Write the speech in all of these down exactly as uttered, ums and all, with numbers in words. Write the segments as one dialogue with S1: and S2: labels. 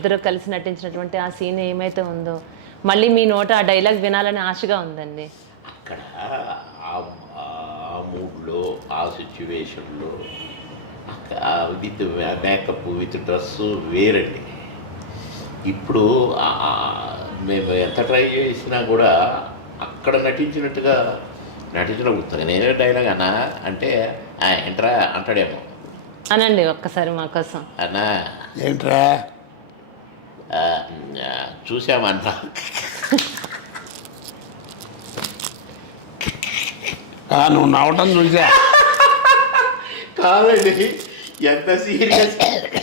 S1: ఇద్దరు కలిసి నటించినటువంటి ఆ సీన్ ఏమైతే ఉందో మళ్ళీ మీ నోట ఆ డైలాగ్ వినాలని ఆశగా ఉందండి.
S2: అక్కడ ఆ మూడ్లో ఆ సిచ్యువేషన్లో విత్ మేకప్ విత్ డ్రెస్సు వేరండి. ఇప్పుడు మేము ఎంత ట్రై చేసినా కూడా అక్కడ నటించినట్టుగా నటించడం నేనే డైలాగ్ అన్నా అంటే ఏంట్రా అంటాడేమో.
S1: అనండి ఒక్కసారి మా కోసం.
S2: అన్నా
S3: ఏంట్రా
S2: చూసామన్నా
S3: నువ్వు నవ్వటం చూసా
S2: కాదండి, ఎంత సీరియస్.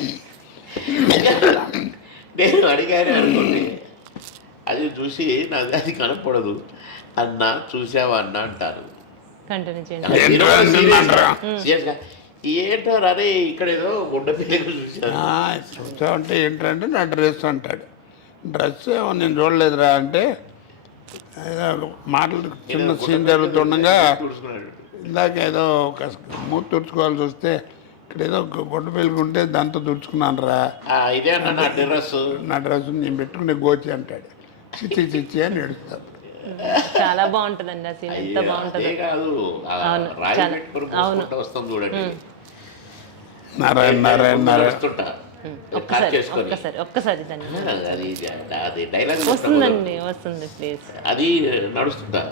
S2: నేను అడిగానే అనుకోండి, అది చూసి నాకు అది కనపడదు అన్న చూసావా అన్న అంటారు. సీరియస్గా ఏంటో అరే ఇక్కడ ఏదో గుడ్డ పిల్లలు చూసాను
S3: చూసావంటే ఏంటంటే నా డ్రెస్ అంటాడు. డ్రెస్ ఏమో నేను చూడలేదురా అంటే మాటలు చిన్న సీన్ జరుగుతుండగా ఇందాక ఏదో ఒక మూత తుడుచుకోవాల్సి వస్తే ఇక్కడ ఏదో గుడ్డ పెళ్ళుకుంటే దాంతో తుడుచుకున్నాను రా,
S2: ఇదే అన్న నా డ్రెస్
S3: నా డ్రెస్ నేను పెట్టుకునే గోచి అంటాడు. చిచ్చి చిచ్చి అని ఏడుస్తాడు.
S1: చాలా బాగుంటుందండి ఆ సీన్, ఎంత బాగుంటుంది.
S2: కాదు వస్తాం చూడండి,
S3: నారాయణ నారాయణ నారాయణ
S1: ఒక్కసారి
S2: డైలాగ్
S1: వస్తుందండి, వస్తుంది ప్లీజ్.
S2: అది నడుస్తుంటా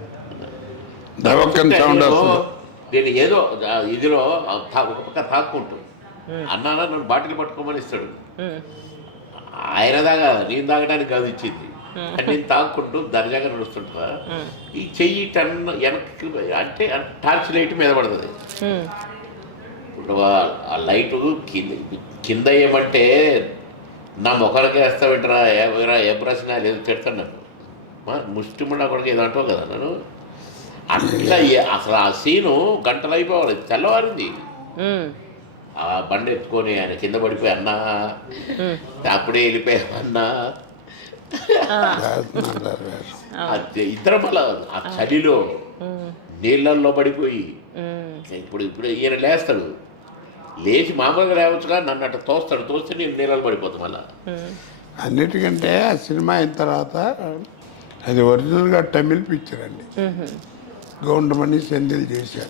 S2: నేను ఏదో ఇదిలో ఒక పక్క తాక్కుంటూ అన్నానా నన్ను బాటిల్ పట్టుకోమని ఇస్తాడు. ఆయన దాకా నేను తాగడానికి కాదు ఇచ్చింది, నేను తాక్కుంటూ దర్జాగా నడుస్తుంటా. ఈ చెయ్యి టన్ వెనక్కి అంటే టార్చ్ లైట్ మీద పడుతుంది. ఇప్పుడు ఆ లైటు కింద కింద ఏమంటే నా మొక్కలకి వేస్తా పెట్టరా ఎవరా ఏ ప్రశ్న లేదు తిడతాను నన్ను ముష్టిముండ కొడుకు ఏదో అంటావు కదా నన్ను. అట్లా అసలు ఆ సీను గంటలు అయిపోవాలి, తెల్లవారింది. ఆ బండి ఎత్తుకొని ఆయన కింద పడిపోయి అన్నా అప్పుడే వెళ్ళిపోయామన్నా ఇద్దరం మళ్ళా ఆ చలిలో నీళ్ళల్లో పడిపోయి ఇప్పుడు ఇప్పుడు ఈయన లేస్తాడు, లేచి మామూలుగా లేవచ్చుగా నన్ను అట్లా తోస్తాడు, తోస్తే నేను నీళ్ళలో పడిపోతాను మళ్ళా.
S3: అన్నిటికంటే ఆ సినిమా అయిన తర్వాత అది ఒరిజినల్గా తమిళ్ పిక్చర్ అండి, గౌండమణి సెంధిల్ చేశారు.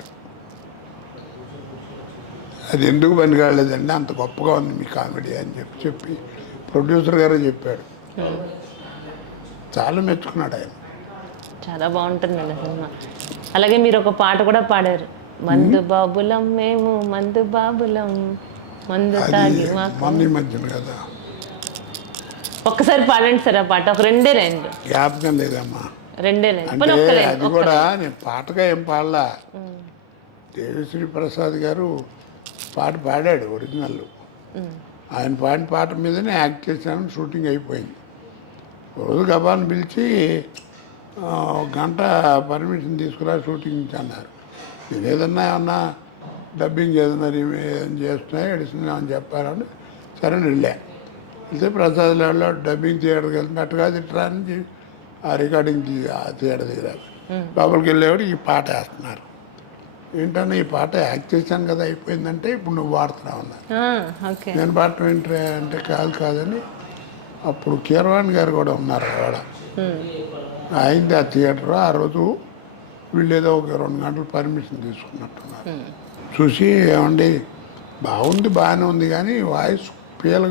S3: అది ఎందుకు పని కాలేదండి, అంత గొప్పగా ఉంది మీ కామెడీ అని చెప్పి చెప్పి ప్రొడ్యూసర్ గారే చెప్పాడు. చాలా మెచ్చుకున్నాడు ఆయన.
S1: చాలా బాగుంటుందండి సినిమా. అలాగే మీరు ఒక పాట కూడా పాడారు, మందు బాబులం మేము మందు బాబులం మందు తాగి
S3: మంది మధ్యన కదా.
S1: ఒక్కసారి పాడండి సార్ ఆ పాట, ఒక రెండే రెండు.
S3: జ్ఞాపకం లేదమ్మా,
S1: రెండే
S3: అంటే అది కూడా నేను పాటగా ఏం పాడలా. దేవిశ్రీ ప్రసాద్ గారు పాట పాడాడు ఒరిజినల్, ఆయన పాడిన పాట మీదనే యాక్ట్ చేశాను. షూటింగ్ అయిపోయింది. రోజు గబాన్ని పిలిచి ఒక గంట పర్మిషన్ తీసుకురా షూటింగ్ నుంచి అన్నారు. నేను ఏదన్నా ఏమన్నా డబ్బింగ్ ఏదన్నా ఏదైనా చేస్తున్నాయి ఎడిసిన అని చెప్పారని సరే వెళ్ళా. వెళ్తే ప్రసాద్ లేడలో డబ్బింగ్ థియేటర్కి వెళ్తున్నట్టుగా తిట్టరా అని ఆ రికార్డింగ్ థియేటర్ దగ్గర లోపలికి వెళ్ళేవాడు ఈ పాట వేస్తున్నారు. ఏంటన్నా ఈ పాట యాక్ట్ చేశాను కదా అయిపోయిందంటే ఇప్పుడు నువ్వు వాడుతున్నావు అన్నారు. నేను పాడటం ఏంటి అంటే కాదు కాదని అప్పుడు కీరవాణి గారు కూడా ఉన్నారు ఆడ. అయింది ఆ థియేటర్. ఆ రోజు వీళ్ళు ఏదో ఒక రెండు గంటలు పర్మిషన్ తీసుకున్నట్టున్నారు. చూసి ఏమండి బాగుంది బాగానే ఉంది కానీ వాయిస్ పీల